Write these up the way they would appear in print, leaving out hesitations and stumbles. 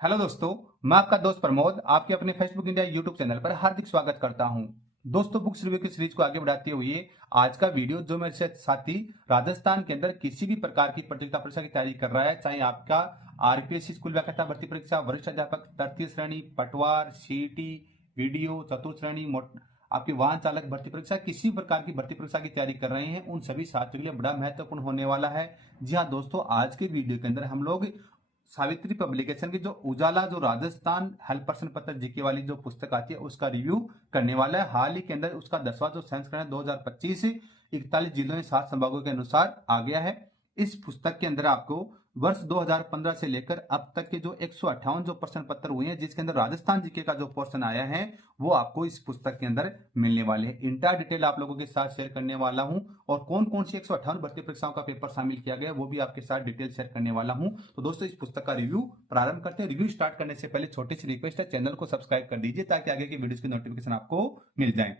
Hello दोस्तों, मैं आपका दोस्त प्रमोद आपके अपने फेसबुक इंडिया यूट्यूब चैनल पर हार्दिक स्वागत करता हूं। दोस्तों, बुक्स रिव्यू की सीरीज को आगे बढ़ाते हुए आज का वीडियो जो मेरे से साथी राजस्थान के अंदर किसी भी प्रकार की प्रतियोगिता परीक्षा की तैयारी कर रहा है, चाहे आपका आरपीएससी स्कूल व्याख्याता भर्ती परीक्षा, वरिष्ठ अध्यापक तृतीय श्रेणी, पटवार, सीईटी, वीडियो, चतुर्थ श्रेणी, आपकी वाहन चालक भर्ती परीक्षा, किसी प्रकार की भर्ती परीक्षा की तैयारी कर रहे हैं, उन सभी साथियों के लिए बड़ा महत्वपूर्ण होने वाला है। जी हाँ दोस्तों, आज के वीडियो के अंदर हम लोग सावित्री पब्लिकेशन की जो उजाला जो राजस्थान हेल्प प्रश्न पत्र जीके वाली जो पुस्तक आती है उसका रिव्यू करने वाला है। हाल ही के अंदर उसका 10वां जो संस्करण है 2025 41 जिलों में 7 संभागों के अनुसार आ गया है। इस पुस्तक के अंदर आपको वर्ष 2015 से लेकर अब तक के जो 158 जो प्रश्न पत्र हुए हैं, जिसके अंदर राजस्थान जीके का जो पोर्शन आया है वो आपको इस पुस्तक के अंदर मिलने वाले हैं। इंटायर डिटेल आप लोगों के साथ शेयर करने वाला हूं और कौन कौन सी 158 भर्ती परीक्षाओं का पेपर शामिल किया गया वो भी आपके साथ डिटेल शेयर करने वाला हूं। तो दोस्तों, इस पुस्तक का रिव्यू प्रारंभ करते हैं। रिव्यू स्टार्ट करने से पहले छोटी सी रिक्वेस्ट है, चैनल को सब्सक्राइब कर दीजिए ताकि आगे की वीडियोस की नोटिफिकेशन आपको मिल जाए।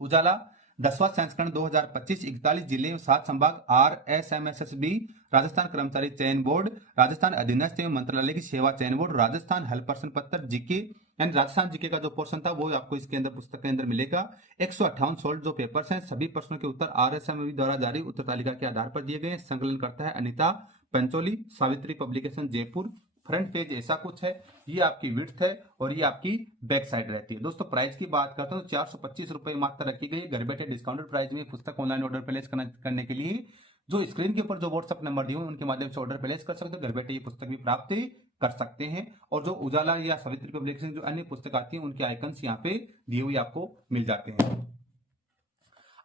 उजाला 10वां संस्करण 2025 41 जिले 7 संभाग RSMSSB, राजस्थान कर्मचारी चयन बोर्ड, राजस्थान अधीनस्थ एवं मंत्रालय की सेवा चयन बोर्ड, राजस्थान हल प्रश्न पत्र जीके यानी राजस्थान जीके का जो पोर्शन था वो आपको इसके अंदर पुस्तक के अंदर मिलेगा। 158 सोल्ड जो पेपर्स हैं, सभी प्रश्नों के उत्तर RSMSB द्वारा जारी उत्तर तालिका के आधार पर दिए गए। संकलन करता है Anita Pancholi, Savitri publication Jaipur. Front page ऐसा कुछ है, ये आपकी विड्थ है और ये आपकी बैक साइड रहती है। दोस्तों, प्राइस की बात करते हैं तो 425 रुपए मात्र रखी गई है। घर बैठे डिस्काउंटेड प्राइस में पुस्तक ऑनलाइन ऑर्डर प्लेस करने के लिए जो स्क्रीन के ऊपर जो व्हाट्सएप नंबर दिए हुए उनके माध्यम से ऑर्डर प्लेस कर सकते हो। घर बैठे ये पुस्तक भी प्राप्त कर सकते हैं और जो उजाला या सावित्री पब्लिकेशन जो अन्य पुस्तक आती है उनके आइकन्स यहाँ पे दिए हुए आपको मिल जाते हैं।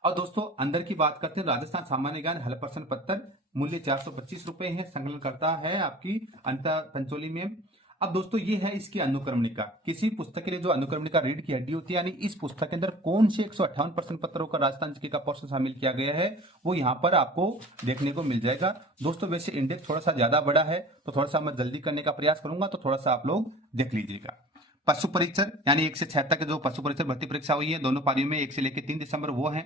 और दोस्तों, अंदर की बात करते हैं। राजस्थान सामान्य ज्ञान हल प्रश्न पत्र मूल्य 425 रुपए है। संकलन करता है आपकी अंता पंचोली में। अब दोस्तों, ये है इसकी अनुक्रमणिका। किसी पुस्तक के लिए जो अनुक्रमणिका रीढ़ की हड्डी होती है, यानी इस पुस्तक के अंदर कौन से 158 प्रश्न पत्रों का राजस्थान जीके का पोर्शन शामिल किया गया है वो यहाँ पर आपको देखने को मिल जाएगा। दोस्तों, वैसे इंडेक्स थोड़ा सा ज्यादा बड़ा है तो थोड़ा सा मैं जल्दी करने का प्रयास करूंगा, तो थोड़ा सा आप लोग देख लीजिएगा। पशु परीक्षण यानी 1 से 6 तक जो पशु परीक्षण भर्ती परीक्षा हुई है दोनों पारियों में 1 से लेकर 3 दिसंबर वो है।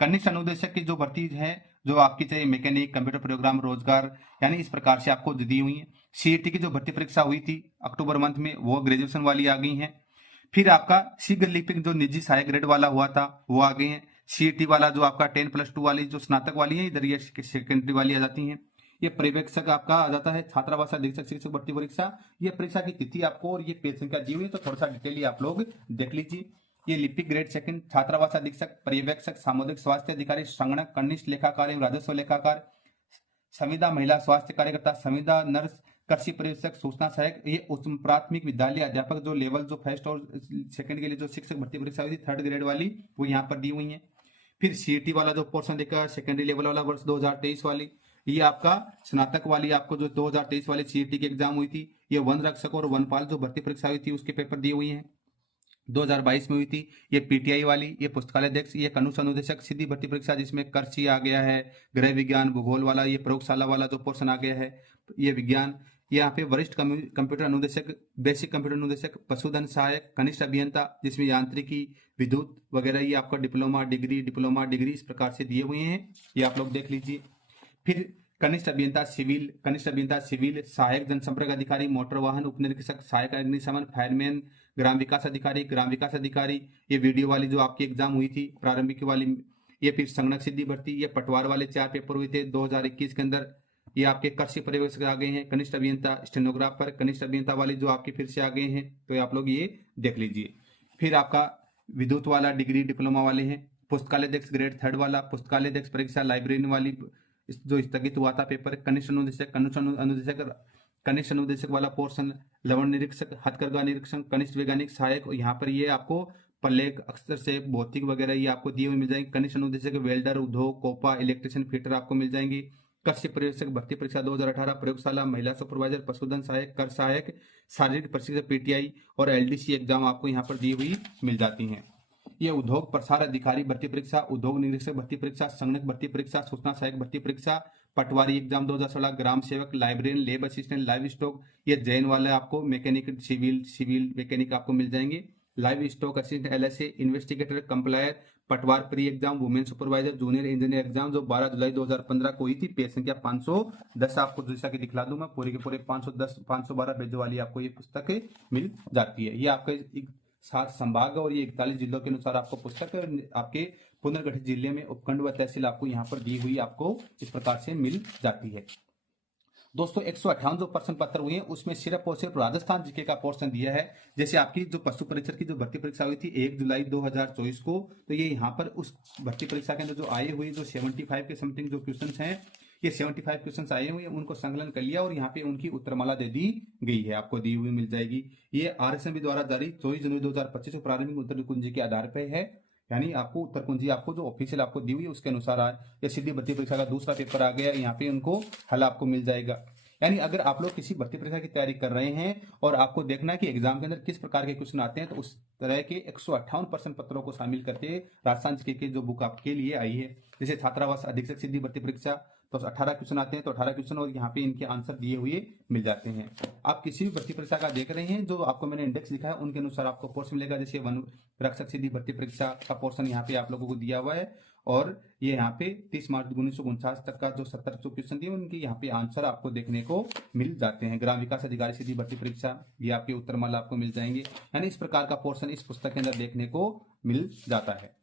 कनिष्ठ अनुदेशक की जो भर्ती है जो आपकी चाहिए मैकेनिक, कंप्यूटर प्रोग्राम, रोजगार यानी इस प्रकार से आपको दी हुई है। सीईटी की जो भर्ती परीक्षा हुई थी अक्टूबर मंथ में वो ग्रेजुएशन वाली आ गई है। फिर आपका शीघ्र लिपिक जो निजी सहायक ग्रेड वाला हुआ था वो आ गए हैं। सीईटी वाला जो आपका 10+2 वाली जो स्नातक वाली है, इधर ये सेकेंडरी वाली आ जाती है। ये पर्यवेक्षक आपका आ जाता है। छात्रावास अधीक्षक शिक्षक भर्ती परीक्षा, ये परीक्षा की तिथि आपको और ये पेज संख्या दी हुई है, तो थोड़ा सा डिटेल आप लोग देख लीजिए। ये लिपिक ग्रेड सेकंड, छात्रावास अधीक्षक, पर्यवेक्षक, सामुदायिक स्वास्थ्य अधिकारी, संगणक, कनिष्ठ लेखाकार एवं राजस्व लेखाकार, संविदा महिला स्वास्थ्य कार्यकर्ता, संविदा नर्स, कृषि पर्यवेक्षक, सूचना सहायक, ये उच्च प्राथमिक विद्यालय अध्यापक जो लेवल जो फर्स्ट और सेकंड के लिए जो शिक्षक भर्ती परीक्षा हुई थी 3rd ग्रेड वाली वो यहाँ पर दी हुई है। फिर सीईटी वाला जो पोर्शन देखा सेकेंडरी लेवल वाला वर्ष 2023 वाली, ये आपका स्नातक वाली आपको जो 2023 वाली सीईटी की एग्जाम हुई थी, ये वन रक्षक और वनपाल जो भर्ती परीक्षा हुई थी उसके पेपर दिए हुए हैं 2022 में हुई थी। ये पीटीआई वाली, ये पुस्तकालय अध्यक्ष, ये कनुष अनुदेशक सीधी भर्ती परीक्षा जिसमें कृषि आ गया है, गृह विज्ञान, भूगोल वाला, ये प्रयोगशाला वाला जो पोर्शन आ गया है, ये विज्ञान। यहाँ पे वरिष्ठ कंप्यूटर अनुदेशक, बेसिक कंप्यूटर अनुदेशक, पशुधन सहायक, कनिष्ठ अभियंता जिसमें यांत्रिकी, विद्युत वगैरह, ये आपका डिप्लोमा डिग्री इस प्रकार से दिए हुए हैं, ये आप लोग देख लीजिए। फिर कनिष्ठ अभियंता सिविल, सहायक जनसंपर्क अधिकारी, मोटर वाहन उपनिरीक्षक, सहायक अग्निशमन, फायरमैन, ग्राम विकास अधिकारी, ये वीडियो वाली जो आपकी एग्जाम हुई थी प्रारंभिक वाली, ये फिर संगणक सिद्धि भर्ती, ये पटवार वाले 4 पेपर हुए थे 2021 के अंदर, ये आपके कृषि पर्यवेक्षक आ गए हैं, कनिष्ठ अभियंता, स्टेनोग्राफर, कनिष्ठ अभियंता वाली जो आपके फिर से आ गए हैं, तो आप लोग ये देख लीजिए। फिर आपका विद्युत वाला डिग्री डिप्लोमा वाले हैं, पुस्तकालय अध्यक्ष ग्रेड 3rd वाला, पुस्तकालय अध्यक्ष परीक्षा लाइब्रेरी वाली जो स्थगित हुआ था पेपर, कनिष्ठ अनुदेशक वाला पोर्शन, लवण निरीक्षक, हथकरघा निरीक्षण, कनिष्ठ वैज्ञानिक सहायक, यहाँ पर ये आपको प्रलेख अक्षर से भौतिक वगैरह ये आपको दिए हुए मिल जाएंगे। कनिष्ठ अनुदेशक वेल्डर, उद्योग, कोपा, इलेक्ट्रिशियन, फिटर आपको मिल जाएंगी। कृषि पर्यवेक्षक भर्ती परीक्षा 2018, प्रयोगशाला, महिला सुपरवाइजर, पशुधन सहायक, कर सहायक, शारीरिक प्रशिक्षण पीटीआई और एलडीसी एग्जाम आपको यहाँ पर दी हुई मिल जाती हैं। ये उद्योग प्रसार अधिकारी भर्ती परीक्षा, उद्योग निरीक्षक भर्ती परीक्षा, संगणक भर्ती परीक्षा, सूचना सहायक भर्ती परीक्षा, पटवारी एग्जाम 2016, ग्राम सेवक, लाइब्रेरियन, लेब असिस्टेंट, लाइव स्टॉक, ये जैन वाले आपको मैकेनिक, सिविल मैकेनिक आपको मिल जाएंगे। Livestock assistant, LSA, investigator, compiler, पटवार pre exam, women supervisor, junior engineer exam जो 12 जुलाई 2015 को हुई थी, पेज संख्या 510 आपको जैसा कि दिखला दूं मैं, पूरे के पूरे 512 पेजों वाली आपको ये पुस्तक मिल जाती है। ये आपके 7 संभाग और ये 41 जिलों के अनुसार आपको पुस्तक आपके पुनर्गठित जिले में उपखंड व तहसील आपको यहाँ पर दी हुई आपको इस प्रकार से मिल जाती है। दोस्तों 158 जो प्रश्न पत्र हुए हैं उसमें सिर्फ और सिर्फ राजस्थान जीके का पोर्शन दिया है। जैसे आपकी जो पशु परिक्षद की जो भर्ती परीक्षा हुई थी 1 जुलाई 2024 को, तो ये यहाँ पर उस भर्ती परीक्षा के अंदर जो आए हुए जो 75 के समथिंग जो क्वेश्चन हैं, ये 75 क्वेश्चन आए हुए हैं, उनको संकलन कर लिया और यहाँ पे उनकी उत्तरमाला दे दी गई है, आपको दी हुई मिल जाएगी। ये RSMB द्वारा जारी 24 जनवरी 2025 को प्रारंभिक उत्तर कुंजी के आधार पर है, यानी आपको उत्तर कुंजी आपको जो ऑफिशियल आपको दी हुई है उसके अनुसार ये सीधी भर्ती परीक्षा का दूसरा पेपर आ गया, यहाँ पे उनको हल आपको मिल जाएगा। यानी अगर आप लोग किसी भर्ती परीक्षा की तैयारी कर रहे हैं और आपको देखना है कि एग्जाम के अंदर किस प्रकार के क्वेश्चन आते हैं, तो उस तरह के 158 प्रश्न पत्रों को शामिल करके राजस्थान जीके की जो बुक आपके लिए आई है। जैसे छात्रावास अधीक्षक सीधी भर्ती परीक्षा, तो 18 क्वेश्चन आते हैं, तो 18 क्वेश्चन और यहाँ पे इनके आंसर दिए हुए मिल जाते हैं। आप किसी भी भर्ती परीक्षा का देख रहे हैं, जो आपको मैंने इंडेक्स लिखा है उनके अनुसार आपको पोर्शन मिलेगा। जैसे वन रक्षक सीधी भर्ती परीक्षा का पोर्शन यहाँ पे आप लोगों को दिया हुआ है, और ये यहाँ पे 30 मार्च 1949 तक का जो 70 जो क्वेश्चन दिए उनके यहाँ पे आंसर आपको देखने को मिल जाते हैं। ग्राम विकास अधिकारी सीधी भर्ती परीक्षा, ये आपके उत्तरमाला आपको मिल जाएंगे। यानी इस प्रकार का पोर्शन इस पुस्तक के अंदर देखने को मिल जाता है।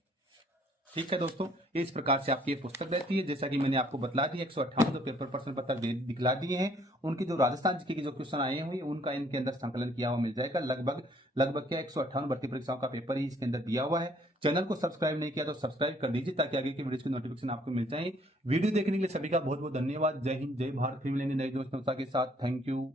ठीक है दोस्तों, इस प्रकार से आपकी ये पुस्तक रहती है। जैसा कि मैंने आपको बतला दिया 158 जो पेपर प्रश्न पत्र दिखला दिए हैं, उनकी जो राजस्थान जीके के जो क्वेश्चन आए हुए उनका इनके अंदर संकलन किया हुआ मिल जाएगा। लगभग क्या 158 भर्ती परीक्षाओं का पेपर ही इसके अंदर दिया हुआ है। चैनल को सब्सक्राइब नहीं किया तो सब्सक्राइब कर दीजिए ताकि आगे की वीडियो की नोटिफिकेशन आपको मिल जाए। वीडियो देखने के लिए सभी का बहुत बहुत धन्यवाद। जय हिंद, जय भारत। फिर मिलेंगे नए दोस्तों के साथ। Thank you.